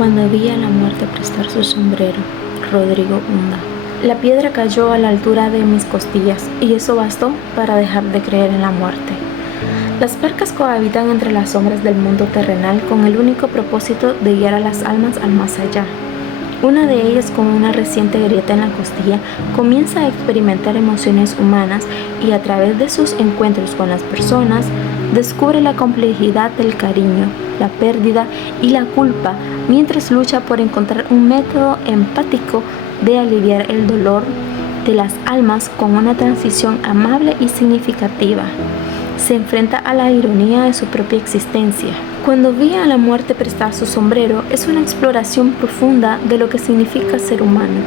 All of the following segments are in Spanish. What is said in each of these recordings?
Cuando vi a la muerte prestar su sombrero, Rodrigo Hunda. La piedra cayó a la altura de mis costillas y eso bastó para dejar de creer en la muerte. Las barcas cohabitan entre las sombras del mundo terrenal con el único propósito de guiar a las almas al más allá. Una de ellas, con una reciente grieta en la costilla, comienza a experimentar emociones humanas y a través de sus encuentros con las personas, descubre la complejidad del cariño, la pérdida y la culpa, mientras lucha por encontrar un método empático de aliviar el dolor de las almas con una transición amable y significativa. Se enfrenta a la ironía de su propia existencia. Cuando vi a la muerte prestar su sombrero, es una exploración profunda de lo que significa ser humano,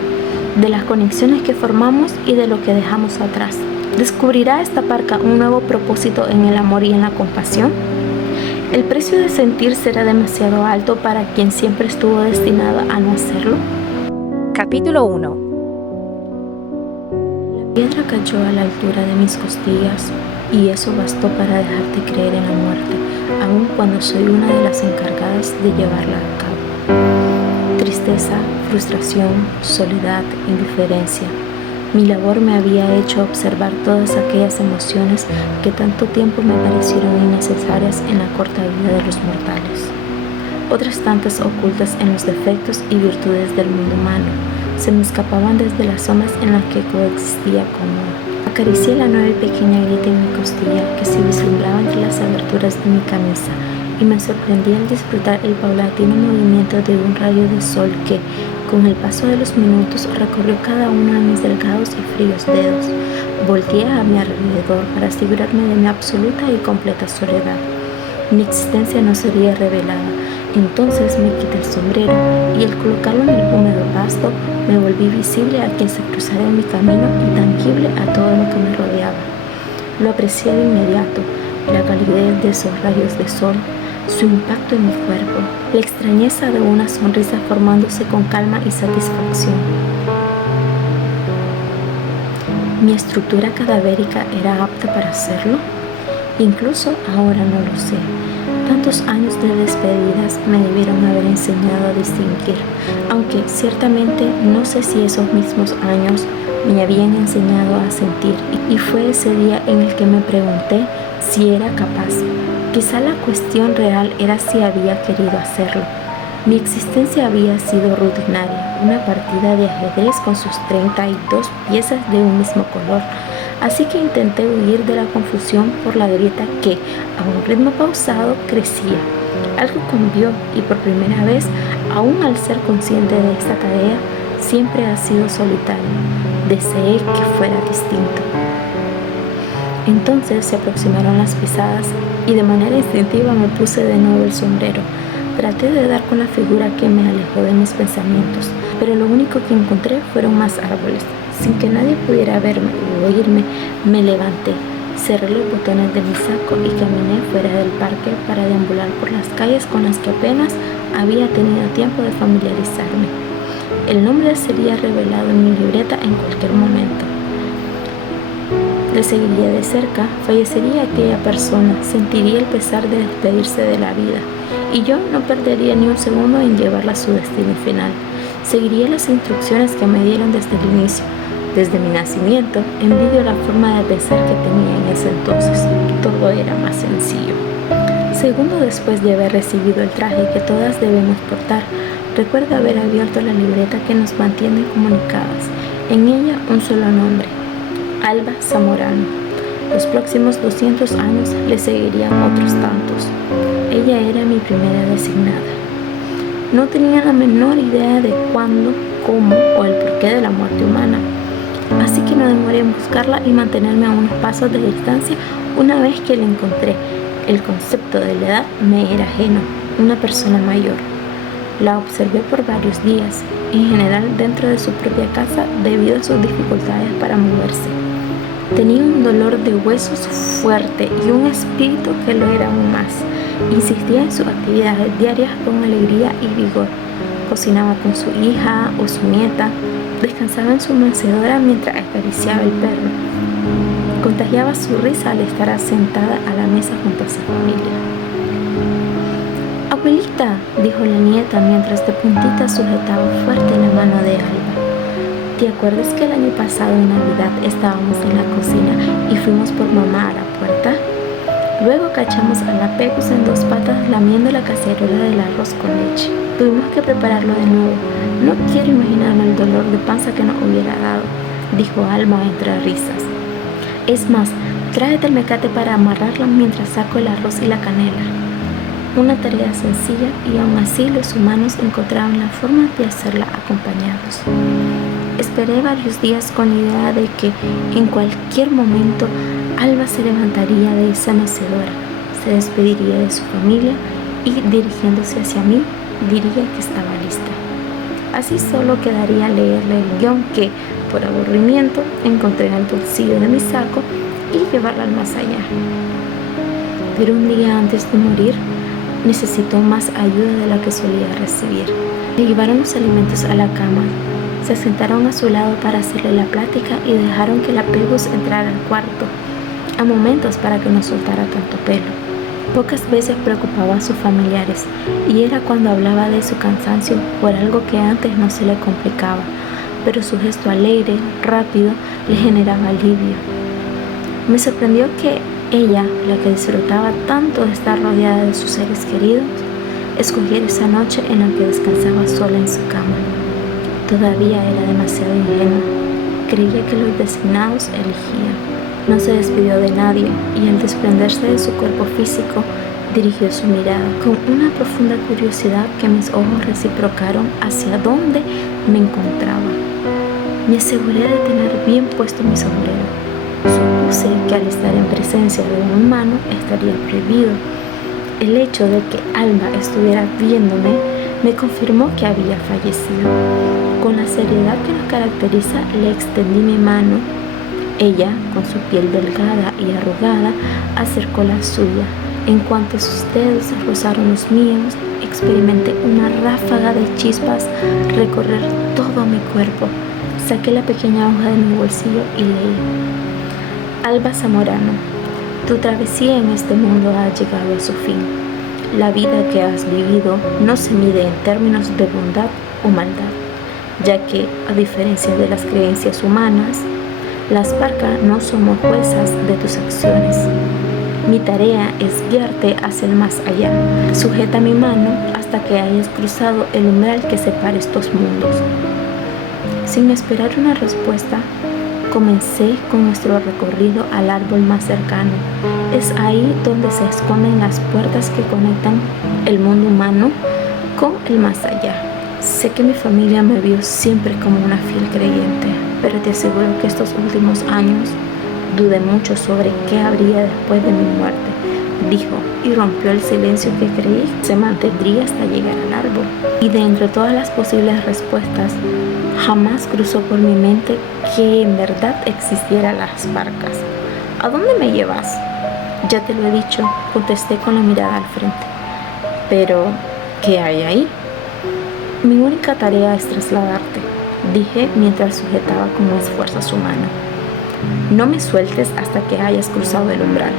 de las conexiones que formamos y de lo que dejamos atrás. ¿Descubrirá esta barca un nuevo propósito en el amor y en la compasión? ¿El precio de sentir será demasiado alto para quien siempre estuvo destinado a no hacerlo? Capítulo 1. La piedra cayó a la altura de mis costillas y eso bastó para dejar de creer en la muerte, aun cuando soy una de las encargadas de llevarla a cabo. Tristeza, frustración, soledad, indiferencia. Mi labor me había hecho observar todas aquellas emociones que tanto tiempo me parecieron innecesarias en la corta vida de los mortales. Otras tantas ocultas en los defectos y virtudes del mundo humano se me escapaban desde las sombras en las que coexistía cómoda. Acaricié la nueva y pequeña grieta en mi costilla que se vislumbraba entre las aberturas de mi camisa y me sorprendí al disfrutar el paulatino movimiento de un rayo de sol que, con el paso de los minutos, recorrió cada uno de mis delgados y fríos dedos. Volteé a mi alrededor para asegurarme de mi absoluta y completa soledad. Mi existencia no sería revelada. Entonces me quité el sombrero y al colocarlo en el húmedo pasto me volví visible a quien se cruzara en mi camino y tangible a todo lo que me rodeaba. Lo aprecié de inmediato, la calidez de esos rayos de sol, su impacto en mi cuerpo, la extrañeza de una sonrisa formándose con calma y satisfacción. ¿Mi estructura cadavérica era apta para hacerlo? Incluso ahora no lo sé. Tantos años de despedidas me debieron haber enseñado a distinguir, aunque ciertamente no sé si esos mismos años me habían enseñado a sentir, y fue ese día en el que me pregunté si era capaz. Quizá la cuestión real era si había querido hacerlo. Mi existencia había sido rutinaria, una partida de ajedrez con sus 32 piezas de un mismo color. Así que intenté huir de la confusión por la grieta que, a un ritmo pausado, crecía. Algo cambió y por primera vez, aún al ser consciente de esta tarea, siempre ha sido solitario. Deseé que fuera distinto. Entonces se aproximaron las pisadas y de manera instintiva me puse de nuevo el sombrero. Traté de dar con la figura que me alejó de mis pensamientos, pero lo único que encontré fueron más árboles. Sin que nadie pudiera verme o oírme, me levanté, cerré los botones de mi saco y caminé fuera del parque para deambular por las calles con las que apenas había tenido tiempo de familiarizarme. El nombre sería revelado en mi libreta en cualquier momento. Le seguiría de cerca, fallecería aquella persona, sentiría el pesar de despedirse de la vida, y yo no perdería ni un segundo en llevarla a su destino final. Seguiría las instrucciones que me dieron desde el inicio. Desde mi nacimiento, envidio la forma de pensar que tenía en ese entonces. Todo era más sencillo. Segundo después de haber recibido el traje que todas debemos portar, recuerdo haber abierto la libreta que nos mantiene comunicadas. En ella un solo nombre: Alba Zamorano. Los próximos 200 años le seguirían otros tantos. Ella era mi primera designada. No tenía la menor idea de cuándo, cómo o el porqué de la muerte humana. Así que no demoré en buscarla y mantenerme a unos pasos de distancia una vez que la encontré. El concepto de la edad me era ajeno, una persona mayor. La observé por varios días, en general dentro de su propia casa debido a sus dificultades para moverse. Tenía un dolor de huesos fuerte y un espíritu que lo era aún más. Insistía en sus actividades diarias con alegría y vigor. Cocinaba con su hija o su nieta, descansaba en su mecedora mientras acariciaba el perro. Contagiaba su risa al estar sentada a la mesa junto a su familia. «Abuelita», dijo la nieta mientras de puntita sujetaba fuerte la mano de Alba. ¿Te acuerdas que el año pasado en Navidad estábamos en la cocina y fuimos por mamá a la puerta? Luego cachamos a la Pegus en dos patas lamiendo la cacerola del arroz con leche. Tuvimos que prepararlo de nuevo. No quiero imaginarme el dolor de panza que nos hubiera dado, dijo Alba entre risas. Es más, tráete el mecate para amarrarla mientras saco el arroz y la canela. Una tarea sencilla y aún así los humanos encontraron la forma de hacerla acompañados. Esperé varios días con la idea de que en cualquier momento Alba se levantaría de esa mecedora, se despediría de su familia y dirigiéndose hacia mí diría que estaba lista. Así solo quedaría leerle el guión que, por aburrimiento, encontré en el bolsillo de mi saco y llevarla al más allá. Pero un día antes de morir, necesitó más ayuda de la que solía recibir. Le llevaron los alimentos a la cama, se sentaron a su lado para hacerle la plática y dejaron que la Pegus entrara al cuarto, a momentos para que no soltara tanto pelo. Pocas veces preocupaba a sus familiares y era cuando hablaba de su cansancio por algo que antes no se le complicaba, pero su gesto alegre, rápido, le generaba alivio. Me sorprendió que ella, la que disfrutaba tanto de estar rodeada de sus seres queridos, escogiera esa noche en la que descansaba sola en su cama. Todavía era demasiado ingenua. Creía que los designados elegían. No se despidió de nadie y al desprenderse de su cuerpo físico, dirigió su mirada con una profunda curiosidad que mis ojos reciprocaron hacia dónde me encontraba. Me aseguré de tener bien puesto mi sombrero. Supuse que al estar en presencia de un humano estaría prohibido. El hecho de que Alba estuviera viéndome me confirmó que había fallecido. Con la seriedad que nos caracteriza, le extendí mi mano. Ella, con su piel delgada y arrugada, acercó la suya. En cuanto sus dedos rozaron los míos, experimenté una ráfaga de chispas recorrer todo mi cuerpo. Saqué la pequeña hoja de mi bolsillo y leí: Alba Zamorano, tu travesía en este mundo ha llegado a su fin. La vida que has vivido no se mide en términos de bondad o maldad, ya que, a diferencia de las creencias humanas, las parcas no somos juezas de tus acciones. Mi tarea es guiarte hacia el más allá. Sujeta mi mano hasta que hayas cruzado el umbral que separa estos mundos. Sin esperar una respuesta, comencé con nuestro recorrido al árbol más cercano. Es ahí donde se esconden las puertas que conectan el mundo humano con el más allá. Sé que mi familia me vio siempre como una fiel creyente, pero te aseguro que estos últimos años dudé mucho sobre qué habría después de mi muerte, dijo, y rompió el silencio que creí se mantendría hasta llegar al árbol. Y de entre todas las posibles respuestas, jamás cruzó por mi mente que en verdad existieran las parcas. ¿A dónde me llevas? Ya te lo he dicho, contesté con la mirada al frente. Pero, ¿qué hay ahí? Mi única tarea es trasladarte, dije mientras sujetaba con esfuerzo su mano. No me sueltes hasta que hayas cruzado el umbral.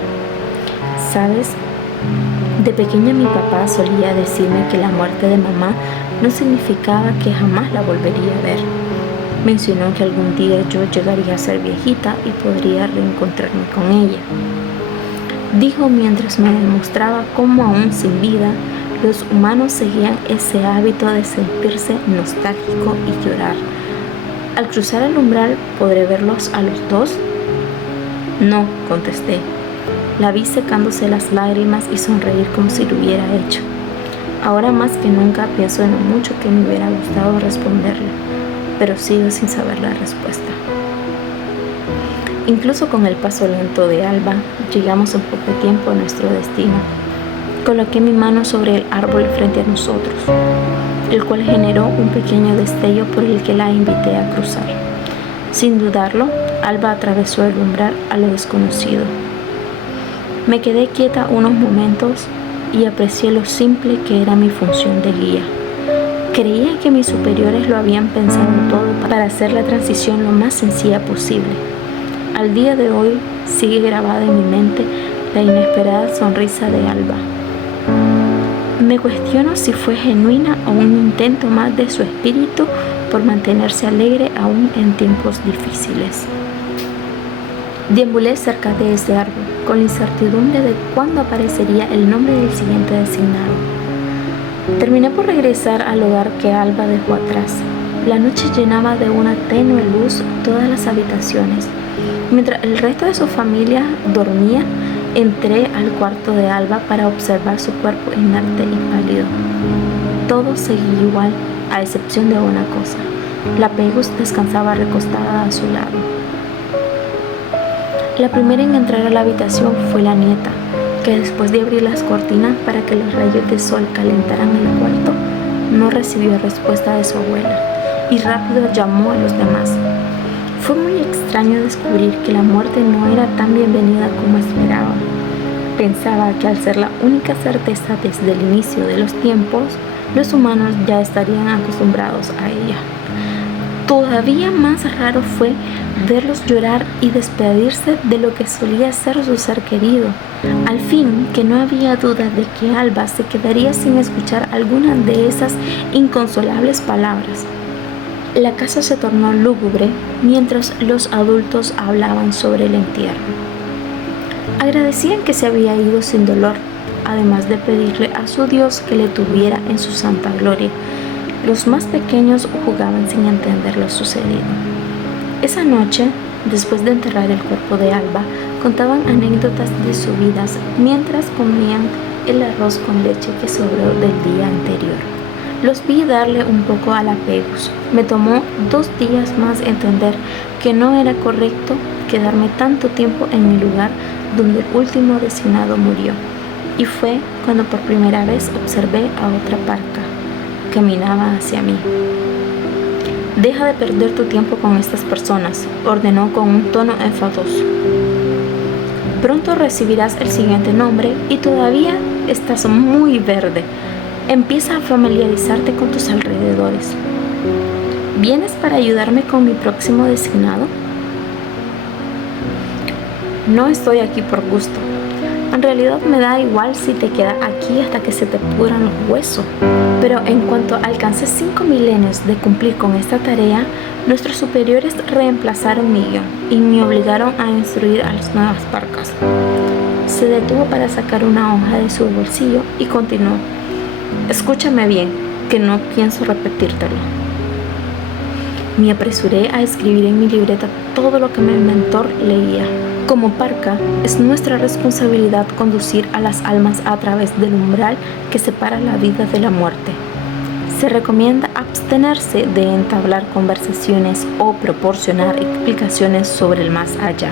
¿Sabes? De pequeña mi papá solía decirme que la muerte de mamá no significaba que jamás la volvería a ver. Mencionó que algún día yo llegaría a ser viejita y podría reencontrarme con ella. Dijo mientras me demostraba cómo aún sin vida los humanos seguían ese hábito de sentirse nostálgico y llorar. Al cruzar el umbral, ¿podré verlos a los dos? No, contesté. La vi secándose las lágrimas y sonreír como si lo hubiera hecho. Ahora más que nunca pienso en lo mucho que me hubiera gustado responderle, pero sigo sin saber la respuesta. Incluso con el paso lento de Alba, llegamos en poco tiempo a nuestro destino. Coloqué mi mano sobre el árbol frente a nosotros, el cual generó un pequeño destello por el que la invité a cruzar. Sin dudarlo, Alba atravesó el umbral a lo desconocido. Me quedé quieta unos momentos y aprecié lo simple que era mi función de guía. Creía que mis superiores lo habían pensado todo para hacer la transición lo más sencilla posible. Al día de hoy sigue grabada en mi mente la inesperada sonrisa de Alba. Me Me cuestiono si fue genuina o un intento más de su espíritu por mantenerse alegre aún en tiempos difíciles. Deambulé cerca de ese árbol, con la incertidumbre de cuándo aparecería el nombre del siguiente designado. Terminé por regresar al hogar que Alba dejó atrás. La noche llenaba de una tenue luz todas las habitaciones. Mientras el resto de su familia dormía, entré al cuarto de Alba para observar su cuerpo inerte y pálido. Todo seguía igual, a excepción de una cosa. La Pegus descansaba recostada a su lado. La primera en entrar a la habitación fue la nieta, que después de abrir las cortinas para que los rayos de sol calentaran el cuarto, no recibió respuesta de su abuela y rápido llamó a los demás. Fue muy extraño descubrir que la muerte no era tan bienvenida como esperaba. Pensaba que al ser la única certeza desde el inicio de los tiempos, los humanos ya estarían acostumbrados a ella. Todavía más raro fue verlos llorar y despedirse de lo que solía ser su ser querido. Al fin, que no había duda de que Alba se quedaría sin escuchar alguna de esas inconsolables palabras. La casa se tornó lúgubre mientras los adultos hablaban sobre el entierro. Agradecían que se había ido sin dolor, además de pedirle a su Dios que le tuviera en su santa gloria. Los más pequeños jugaban sin entender lo sucedido. Esa noche, después de enterrar el cuerpo de Alba, contaban anécdotas de sus vidas mientras comían el arroz con leche que sobró del día anterior. Los vi darle un poco a la Pegus. Me tomó 2 días más entender que no era correcto quedarme tanto tiempo en mi lugar donde el último designado murió. Y fue cuando por primera vez observé a otra parca. Caminaba hacia mí. «Deja de perder tu tiempo con estas personas», ordenó con un tono enfadoso. «Pronto recibirás el siguiente nombre y todavía estás muy verde. Empieza a familiarizarte con tus alrededores. ¿Vienes para ayudarme con mi próximo designado?» «No estoy aquí por gusto. En realidad me da igual si te quedas aquí hasta que se te pudran los huesos. Pero en cuanto alcancé 5 milenios de cumplir con esta tarea, nuestros superiores reemplazaron mi guión y me obligaron a instruir a las nuevas parcas». Se detuvo para sacar una hoja de su bolsillo y continuó. «Escúchame bien, que no pienso repetírtelo». Me apresuré a escribir en mi libreta todo lo que mi mentor leía. Como parca, es nuestra responsabilidad conducir a las almas a través del umbral que separa la vida de la muerte. Se recomienda abstenerse de entablar conversaciones o proporcionar explicaciones sobre el más allá.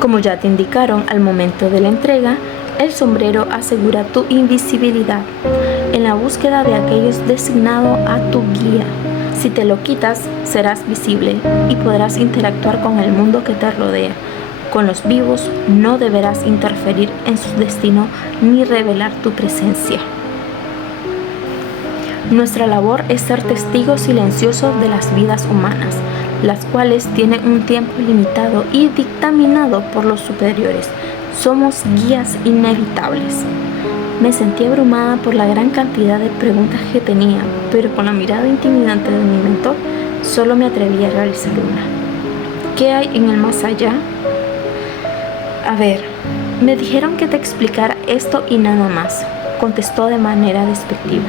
Como ya te indicaron al momento de la entrega, el sombrero asegura tu invisibilidad en la búsqueda de aquellos designados a tu guía. Si te lo quitas, serás visible y podrás interactuar con el mundo que te rodea. Con los vivos no deberás interferir en su destino ni revelar tu presencia. Nuestra labor es ser testigos silenciosos de las vidas humanas, las cuales tienen un tiempo limitado y dictaminado por los superiores. Somos guías inevitables. Me sentí abrumada por la gran cantidad de preguntas que tenía, pero con la mirada intimidante de mi mentor, solo me atreví a realizar una. ¿Qué hay en el más allá? A ver, me dijeron que te explicara esto y nada más, contestó de manera despectiva.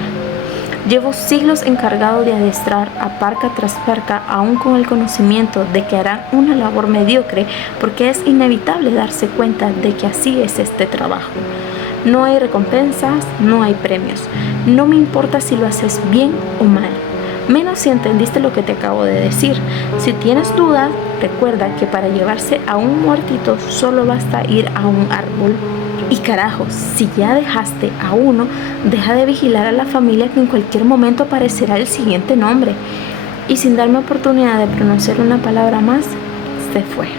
Llevo siglos encargado de adiestrar a parca tras parca, aún con el conocimiento de que harán una labor mediocre, porque es inevitable darse cuenta de que así es este trabajo. No hay recompensas, no hay premios. No me importa si lo haces bien o mal, menos si entendiste lo que te acabo de decir. Si tienes dudas, recuerda que para llevarse a un muertito solo basta ir a un árbol. Y carajos, si ya dejaste a uno, deja de vigilar a la familia que en cualquier momento aparecerá el siguiente nombre. Y sin darme oportunidad de pronunciar una palabra más, se fue.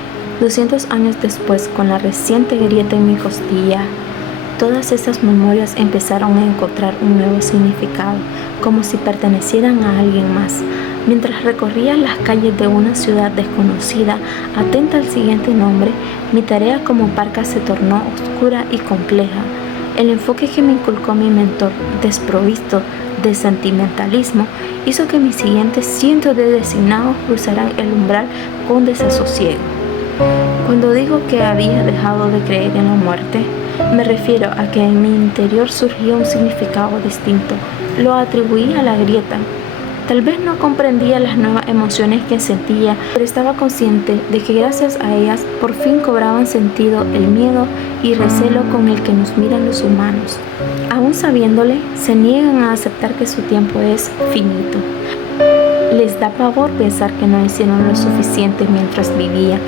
200 años después, con la reciente grieta en mi costilla, todas esas memorias empezaron a encontrar un nuevo significado, como si pertenecieran a alguien más. Mientras recorría las calles de una ciudad desconocida, atenta al siguiente nombre, mi tarea como parca se tornó oscura y compleja. El enfoque que me inculcó mi mentor, desprovisto de sentimentalismo, hizo que mis siguientes cientos de designados cruzaran el umbral con desasosiego. Cuando digo que había dejado de creer en la muerte, me refiero a que en mi interior surgió un significado distinto. Lo atribuí a la grieta. Tal vez no comprendía las nuevas emociones que sentía, pero estaba consciente de que gracias a ellas por fin cobraban sentido el miedo y recelo con el que nos miran los humanos. Aún sabiéndole, se niegan a aceptar que su tiempo es finito. Les da pavor pensar que no hicieron lo suficiente mientras vivía,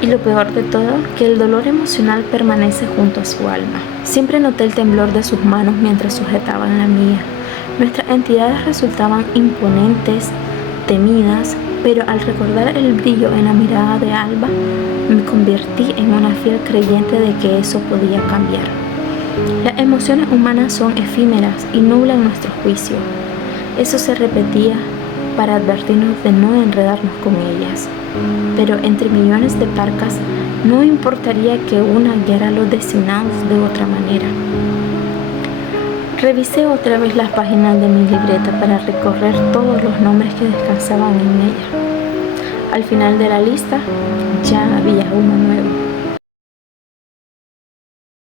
y lo peor de todo, que el dolor emocional permanece junto a su alma. Siempre noté el temblor de sus manos mientras sujetaban la mía. Nuestras entidades resultaban imponentes, temidas, pero al recordar el brillo en la mirada de Alba, me convertí en una fiel creyente de que eso podía cambiar. Las emociones humanas son efímeras y nublan nuestro juicio. Eso se repetía para advertirnos de no enredarnos con ellas. Pero entre millones de parcas, no importaría que una guiara a los designados de otra manera. Revisé otra vez las páginas de mi libreta para recorrer todos los nombres que descansaban en ella. Al final de la lista, ya había uno nuevo.